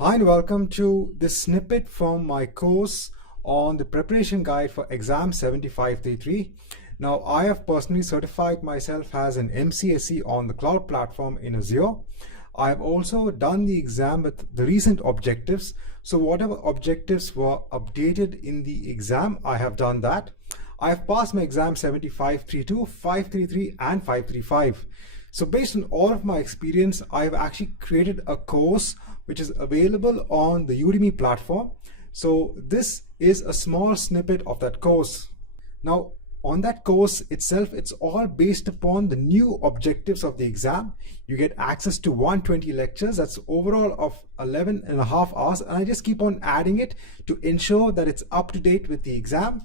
Hi and welcome to this snippet from my course on the preparation guide for exam 7533. Now, I have personally certified myself as an MCSE on the cloud platform in Azure. I have also done the exam with the recent objectives. So whatever objectives were updated in the exam, I have done that. I have passed my exam 7532, 533 and 535. So based on all of my experience, I've actually created a course which is available on the Udemy platform. So this is a small snippet of that course. Now, on that course itself, it's all based upon the new objectives of the exam. You get access to 120 lectures. That's overall of 11.5 hours. And I just keep on adding it to ensure that it's up to date with the exam.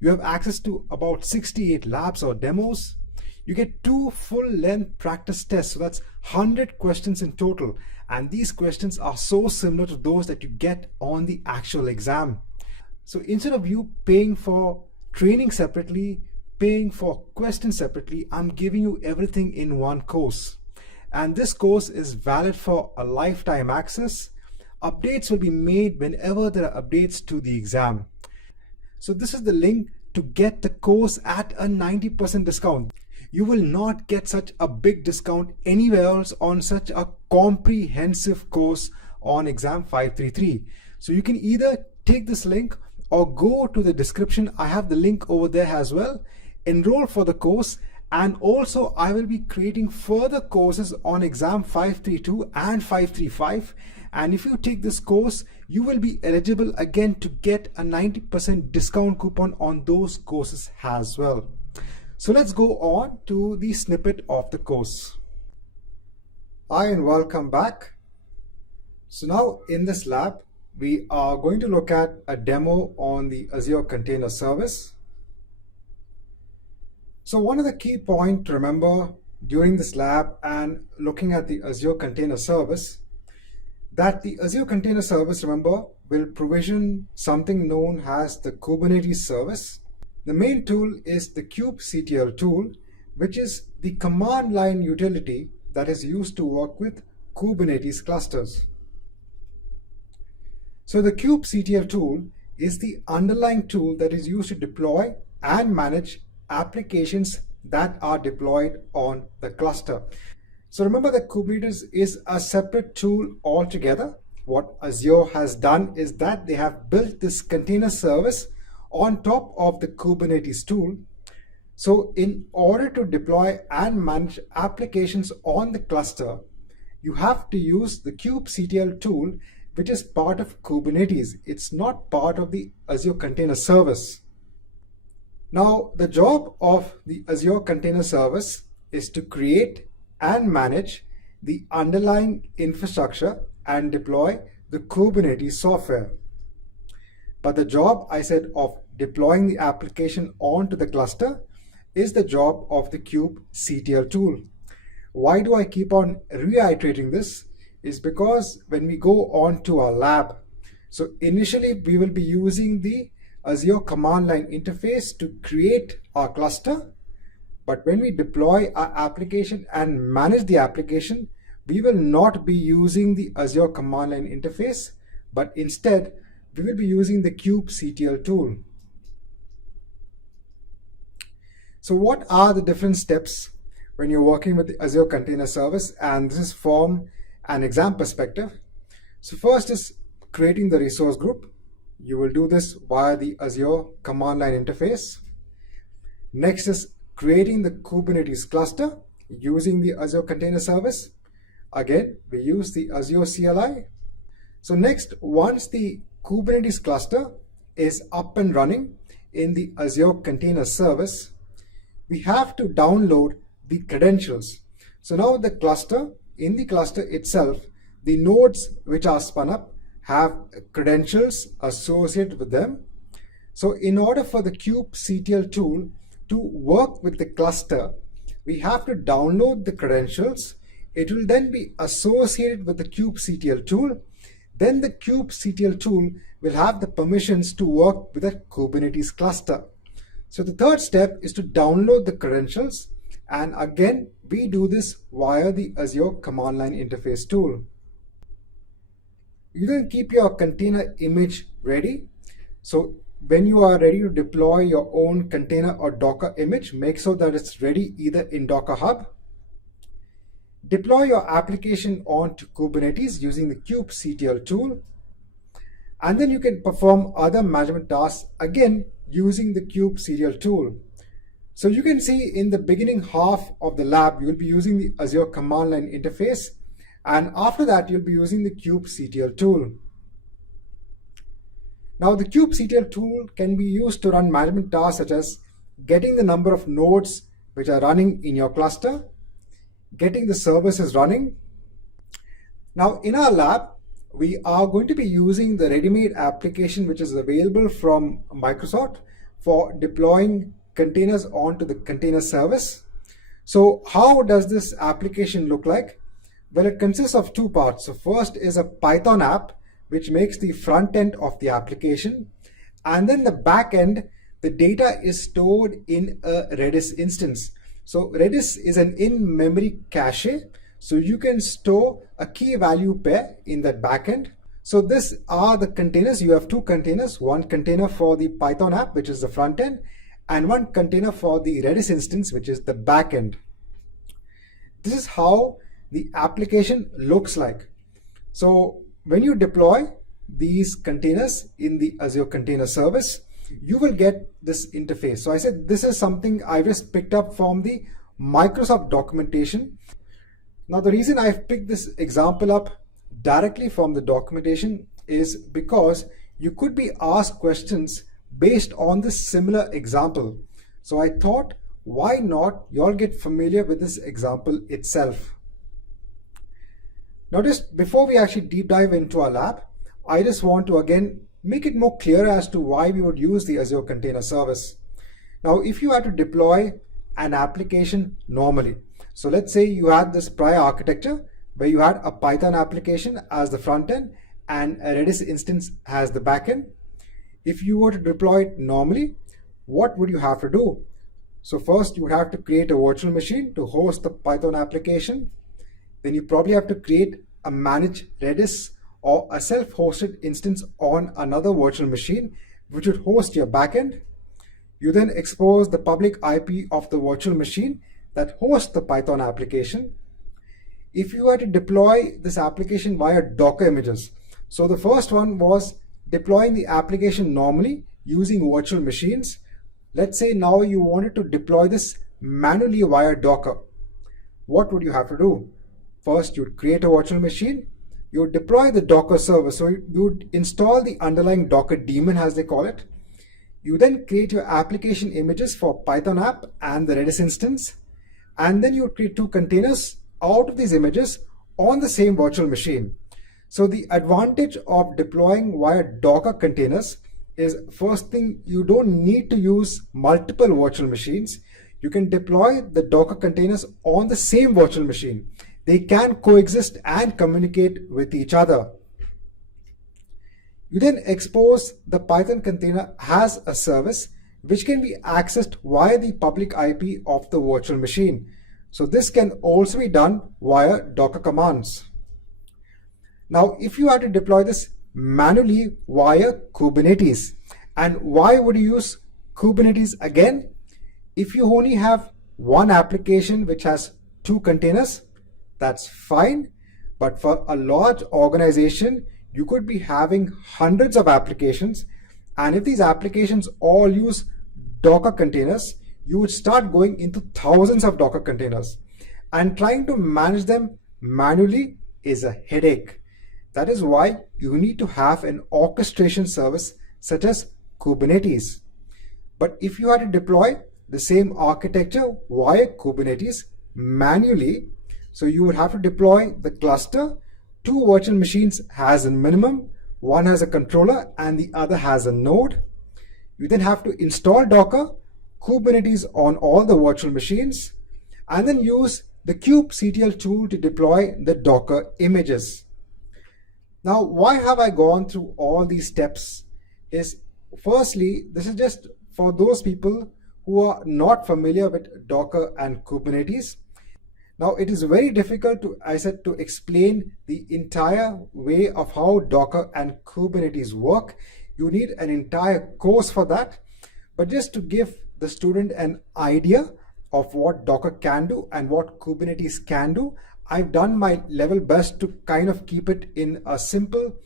You have access to about 68 labs or demos. You get 2 full-length practice tests, so that's 100 questions in total. And these questions are so similar to those that you get on the actual exam. So instead of you paying for training separately, paying for questions separately, I'm giving you everything in one course. And this course is valid for a lifetime access. Updates will be made whenever there are updates to the exam. So this is the link to get the course at a 90% discount. You will not get such a big discount anywhere else on such a comprehensive course on exam 533. So you can either take this link or go to the description. I have the link over there as well. Enroll for the course, and also I will be creating further courses on exam 532 and 535. And if you take this course, you will be eligible again to get a 90% discount coupon on those courses as well. So let's go on to the snippet of the course. Hi and welcome back. So now in this lab, we are going to look at a demo on the Azure Container Service. So one of the key points to remember during this lab and looking at the Azure Container Service, that the Azure Container Service, remember, will provision something known as the Kubernetes service. The main tool is the kubectl tool, which is the command line utility that is used to work with Kubernetes clusters. So the kubectl tool is the underlying tool that is used to deploy and manage applications that are deployed on the cluster. So remember that Kubernetes is a separate tool altogether. What Azure has done is that they have built this container service on top of the Kubernetes tool. So in order to deploy and manage applications on the cluster, you have to use the kubectl tool, which is part of Kubernetes. It's not part of the Azure Container Service. Now, the job of the Azure Container Service is to create and manage the underlying infrastructure and deploy the Kubernetes software. But the job, I said, of deploying the application onto the cluster is the job of the kubectl tool. Why do I keep on reiterating this? Is because when we go on to our lab, so initially we will be using the Azure command line interface to create our cluster. But when we deploy our application and manage the application, we will not be using the Azure command line interface, but instead we will be using the kubectl tool. So what are the different steps when you're working with the Azure Container Service? And this is from an exam perspective. So first is creating the resource group. You will do this via the Azure command line interface. Next is creating the Kubernetes cluster using the Azure Container Service. Again, we use the Azure CLI. So next, once the Kubernetes cluster is up and running in the Azure Container Service, we have to download the credentials. So now the cluster, in the cluster itself, the nodes which are spun up have credentials associated with them. So in order for the kubectl tool to work with the cluster, we have to download the credentials. It will then be associated with the kubectl tool. Then the kubectl tool will have the permissions to work with a Kubernetes cluster. So the third step is to download the credentials. And again, we do this via the Azure command line interface tool. You then keep your container image ready. So when you are ready to deploy your own container or Docker image, make sure that it's ready either in Docker Hub. Deploy your application onto Kubernetes using the kubectl tool. And then you can perform other management tasks again using the kubectl tool. So you can see in the beginning half of the lab, you'll be using the Azure command line interface. And after that, you'll be using the kubectl tool. Now the kubectl tool can be used to run management tasks such as getting the number of nodes which are running in your cluster, getting the services running. Now in our lab, we are going to be using the ready-made application which is available from Microsoft for deploying containers onto the container service. So how does this application look like? Well, it consists of two parts. So first is a Python app which makes the front end of the application, and then the back end, the data is stored in a Redis instance. So Redis is an in-memory cache, so you can store a key value pair in that backend. So these are the containers. You have two containers, one container for the Python app, which is the front end, and one container for the Redis instance, which is the backend. This is how the application looks like. So when you deploy these containers in the Azure Container Service, you will get this interface. So I said this is something I just picked up from the Microsoft documentation. Now the reason I've picked this example up directly from the documentation is because you could be asked questions based on this similar example. So I thought, why not you all get familiar with this example itself. Now just before we actually deep dive into our lab, I just want to again make it more clear as to why we would use the Azure Container Service. Now if you had to deploy an application normally, so let's say you had this prior architecture where you had a Python application as the front end and a Redis instance as the backend. If you were to deploy it normally, what would you have to do? So first you would have to create a virtual machine to host the Python application. Then you probably have to create a managed Redis or a self-hosted instance on another virtual machine, which would host your backend. You then expose the public IP of the virtual machine that hosts the Python application. If you were to deploy this application via Docker images, so the first one was deploying the application normally using virtual machines. Let's say now you wanted to deploy this manually via Docker. What would you have to do? First, you would create a virtual machine. You would deploy the Docker server. So you would install the underlying Docker daemon, as they call it. You then create your application images for Python app and the Redis instance. And then you would create two containers out of these images on the same virtual machine. So the advantage of deploying via Docker containers is, first thing, you don't need to use multiple virtual machines. You can deploy the Docker containers on the same virtual machine. They can coexist and communicate with each other. You then expose the Python container as a service which can be accessed via the public IP of the virtual machine. So this can also be done via Docker commands. Now, if you had to deploy this manually via Kubernetes, and why would you use Kubernetes again? If you only have one application which has two containers, that's fine. But for a large organization, you could be having hundreds of applications. And if these applications all use Docker containers, you would start going into thousands of Docker containers. And trying to manage them manually is a headache. That is why you need to have an orchestration service such as Kubernetes. But if you had to deploy the same architecture via Kubernetes manually, so you would have to deploy the cluster. Two virtual machines has a minimum. One has a controller and the other has a node. You then have to install Docker, Kubernetes on all the virtual machines, and then use the kubectl tool to deploy the Docker images. Now, why have I gone through all these steps? Is firstly, this is just for those people who are not familiar with Docker and Kubernetes. Now it is very difficult to explain the entire way of how Docker and Kubernetes work. You need an entire course for that. But just to give the student an idea of what Docker can do and what Kubernetes can do, I've done my level best to kind of keep it in a simple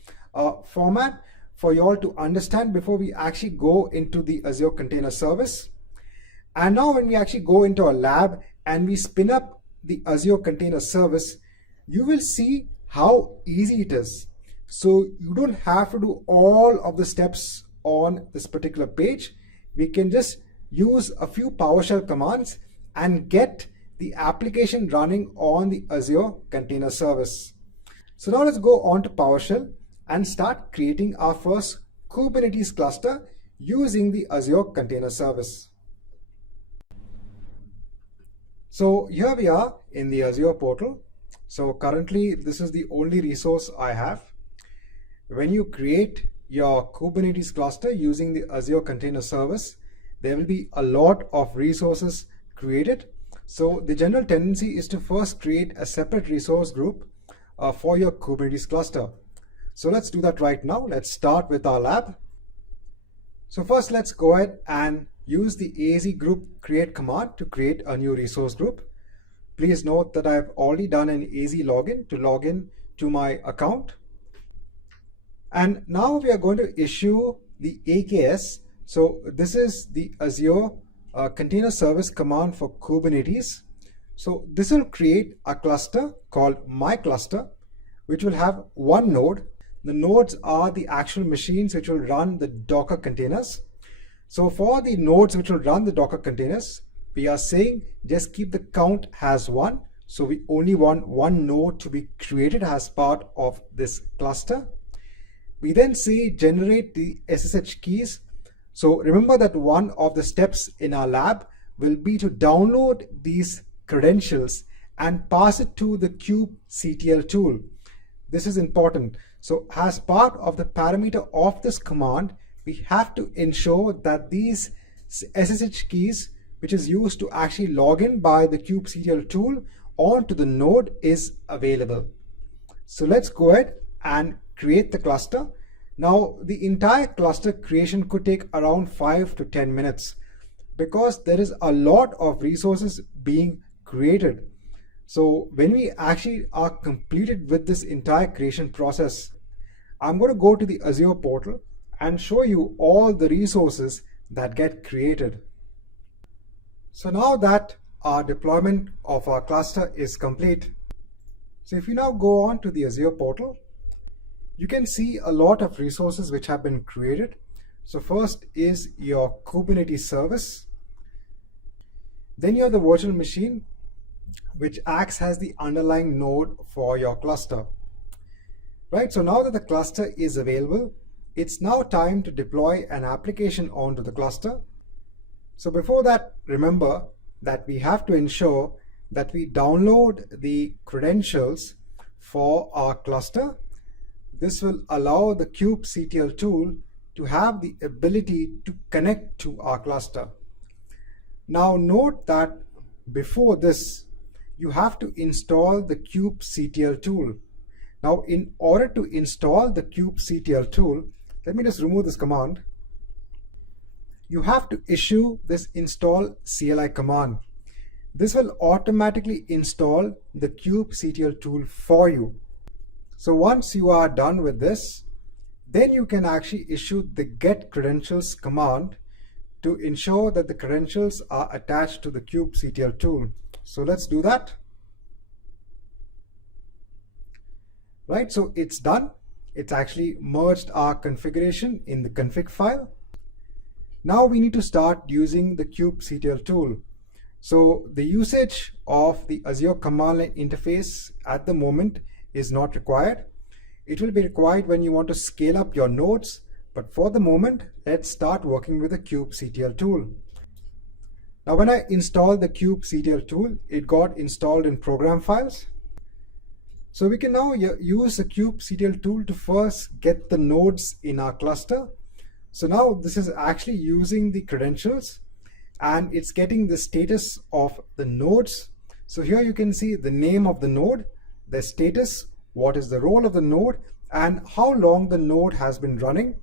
format for you all to understand before we actually go into the Azure Container Service. And now when we actually go into our lab and we spin up the Azure Container Service, you will see how easy it is. So you don't have to do all of the steps on this particular page. We can just use a few PowerShell commands and get the application running on the Azure Container Service. So now let's go on to PowerShell and start creating our first Kubernetes cluster using the Azure Container Service. So here we are in the Azure portal. So currently this is the only resource I have. When you create your Kubernetes cluster using the Azure Container Service, there will be a lot of resources created. So the general tendency is to first create a separate resource group for your Kubernetes cluster. So let's do that right now. Let's start with our lab. So first let's go ahead and use the AZ group create command to create a new resource group. Please note that I've already done an AZ login to log in to my account. And now we are going to issue the AKS. So this is the Azure Container Service command for Kubernetes. So this will create a cluster called my cluster, which will have one node. The nodes are the actual machines which will run the Docker containers. So for the nodes which will run the Docker containers, we are saying just keep the count as one. So we only want one node to be created as part of this cluster. We then say generate the SSH keys. So remember that one of the steps in our lab will be to download these credentials and pass it to the kubectl tool. This is important. So as part of the parameter of this command, we have to ensure that these SSH keys, which is used to actually log in by the kubectl tool onto the node, is available. So let's go ahead and create the cluster. Now the entire cluster creation could take around 5 to 10 minutes because there is a lot of resources being created. So when we actually are completed with this entire creation process, I'm going to go to the Azure portal and show you all the resources that get created. So now that our deployment of our cluster is complete, so if you now go on to the Azure portal, you can see a lot of resources which have been created. So first is your Kubernetes service. Then you have the virtual machine, which acts as the underlying node for your cluster. Right, so now that the cluster is available, it's now time to deploy an application onto the cluster. So before that, remember that we have to ensure that we download the credentials for our cluster. This will allow the kubectl tool to have the ability to connect to our cluster. Now note that before this, you have to install the kubectl tool. Now in order to install the kubectl tool, let me just remove this command. You have to issue this install CLI command. This will automatically install the kubectl tool for you. So once you are done with this, then you can actually issue the get credentials command to ensure that the credentials are attached to the kubectl tool. So let's do that. Right, so it's done. It's actually merged our configuration in the config file. Now we need to start using the kubectl tool. So the usage of the Azure command line interface at the moment is not required. It will be required when you want to scale up your nodes, but for the moment, let's start working with the kubectl tool. Now when I installed the kubectl tool, it got installed in program files. So we can now use the kubectl tool to first get the nodes in our cluster. So now this is actually using the credentials and it's getting the status of the nodes. So here you can see the name of the node, the status, what is the role of the node, and how long the node has been running,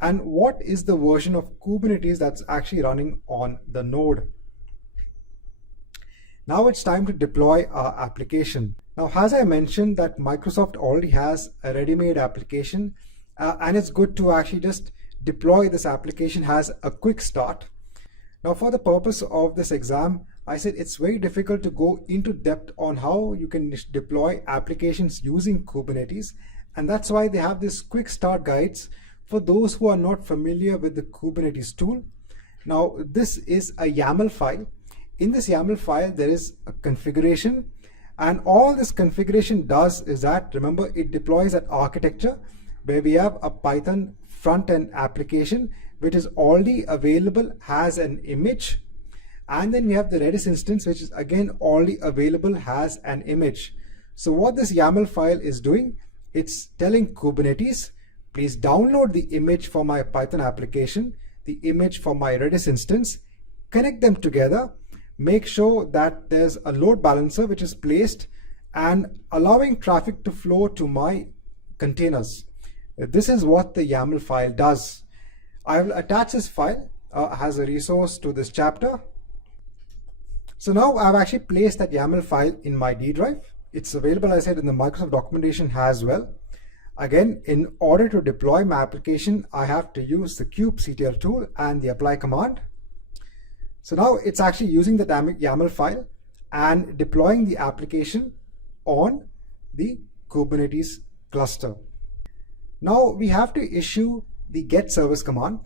and what is the version of Kubernetes that's actually running on the node. Now it's time to deploy our application. Now, as I mentioned, that Microsoft already has a ready-made application, and it's good to actually just deploy this application as a quick start. Now, for the purpose of this exam, I said it's very difficult to go into depth on how you can deploy applications using Kubernetes, and that's why they have this quick start guides for those who are not familiar with the Kubernetes tool. Now, this is a YAML file. In this YAML file, there is a configuration, and all this configuration does is that, remember, it deploys an architecture where we have a Python front-end application which is already available as an image, and then we have the Redis instance which is again already available as an image. So what this YAML file is doing, it's telling Kubernetes, please download the image for my Python application, the image for my Redis instance, connect them together, make sure that there's a load balancer which is placed and allowing traffic to flow to my containers. This is what the YAML file does. I will attach this file as a resource to this chapter. So now I've actually placed that YAML file in my D drive. It's available, as I said, in the Microsoft documentation as well. Again, in order to deploy my application, I have to use the kubectl tool and the apply command. So now it's actually using the YAML file and deploying the application on the Kubernetes cluster. Now we have to issue the get service command.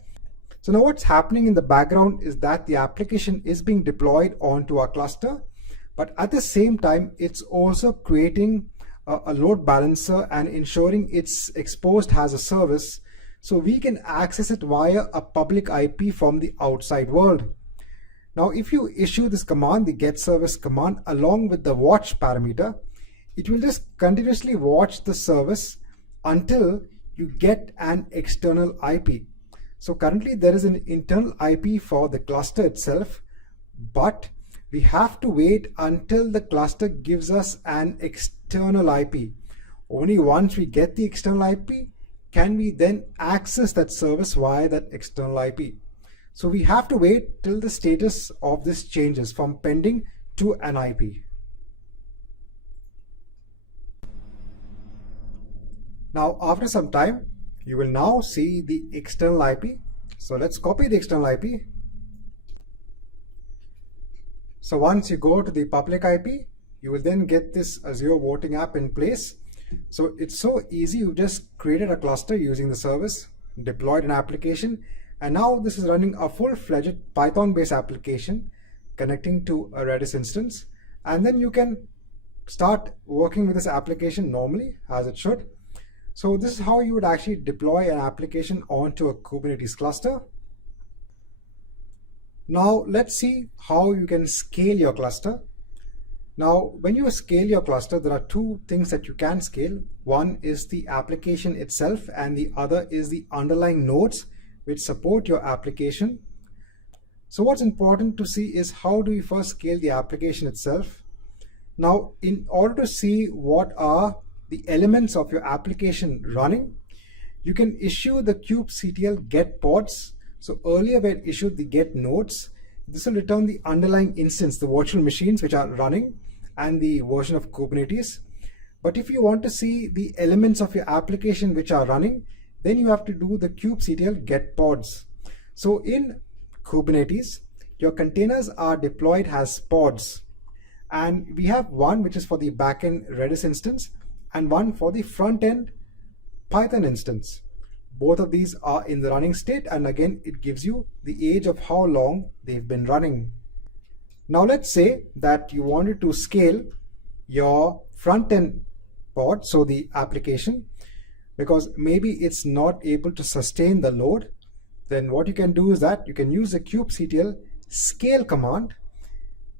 So now what's happening in the background is that the application is being deployed onto our cluster, but at the same time, it's also creating a load balancer and ensuring it's exposed as a service so we can access it via a public IP from the outside world. Now, if you issue this command, the get service command, along with the watch parameter, it will just continuously watch the service until you get an external IP. So currently there is an internal IP for the cluster itself, but we have to wait until the cluster gives us an external IP. Only once we get the external IP can we then access that service via that external IP. So we have to wait till the status of this changes from pending to an IP. Now, after some time, you will now see the external IP. So let's copy the external IP. So once you go to the public IP, you will then get this Azure voting app in place. So it's so easy. You just created a cluster using the service, deployed an application, and now this is running a full-fledged Python-based application connecting to a Redis instance. And then you can start working with this application normally, as it should. So this is how you would actually deploy an application onto a Kubernetes cluster. Now let's see how you can scale your cluster. Now, when you scale your cluster, there are two things that you can scale. One is the application itself, and the other is the underlying nodes which support your application. So what's important to see is how do we first scale the application itself. Now, in order to see what are the elements of your application running, you can issue the kubectl get pods. So earlier we had issued the get nodes. This will return the underlying instance, the virtual machines which are running, and the version of Kubernetes. But if you want to see the elements of your application which are running, then you have to do the kubectl get pods. So in Kubernetes, your containers are deployed as pods. And we have one which is for the backend Redis instance and one for the front-end Python instance. Both of these are in the running state, and again, it gives you the age of how long they've been running. Now let's say that you wanted to scale your front-end pod, so the application, because maybe it's not able to sustain the load. Then what you can do is that you can use the kubectl scale command,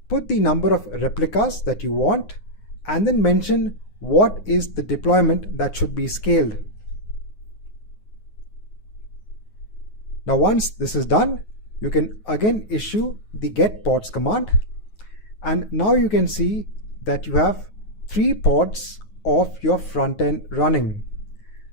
put the number of replicas that you want, and then mention what is the deployment that should be scaled. Now once this is done, you can again issue the get pods command, and now you can see that you have 3 pods of your front end running.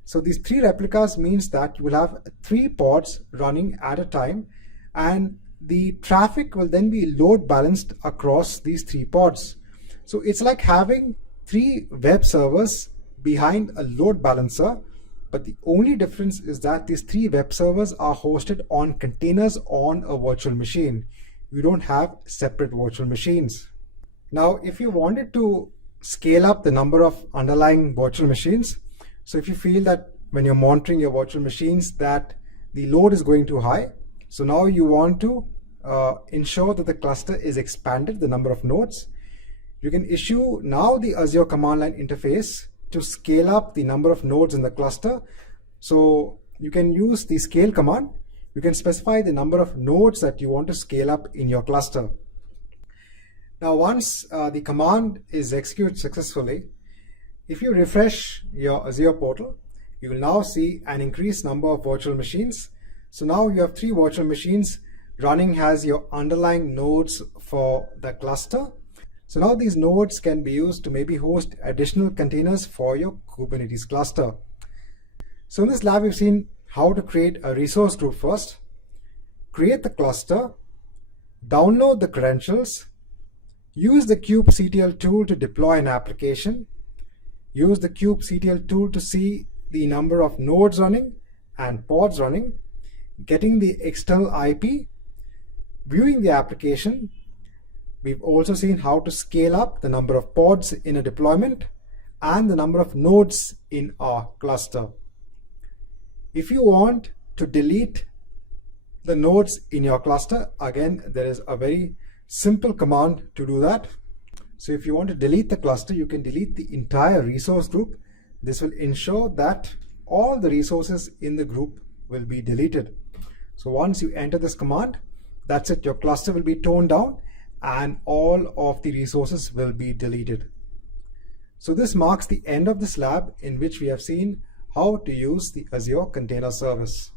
So these 3 replicas means that you will have 3 pods running at a time, and the traffic will then be load balanced across these 3 pods. So it's like having 3 web servers behind a load balancer, but the only difference is that these 3 web servers are hosted on containers on a virtual machine. You don't have separate virtual machines. Now, if you wanted to scale up the number of underlying virtual machines, so if you feel that when you're monitoring your virtual machines that the load is going too high, so now you want to ensure that the cluster is expanded, the number of nodes, you can issue now the Azure command line interface to scale up the number of nodes in the cluster. So you can use the scale command. You can specify the number of nodes that you want to scale up in your cluster. Now, once the command is executed successfully, if you refresh your Azure portal, you will now see an increased number of virtual machines. So now you have 3 virtual machines running as your underlying nodes for the cluster. So now these nodes can be used to maybe host additional containers for your Kubernetes cluster. So in this lab, we've seen how to create a resource group first, create the cluster, download the credentials, use the kubectl tool to deploy an application, use the kubectl tool to see the number of nodes running and pods running, getting the external IP, viewing the application. We've also seen how to scale up the number of pods in a deployment and the number of nodes in our cluster. If you want to delete the nodes in your cluster, again, there is a very simple command to do that. So if you want to delete the cluster, you can delete the entire resource group. This will ensure that all the resources in the group will be deleted. So once you enter this command, that's it. Your cluster will be toned down and all of the resources will be deleted. So this marks the end of this lab in which we have seen how to use the Azure Container Service.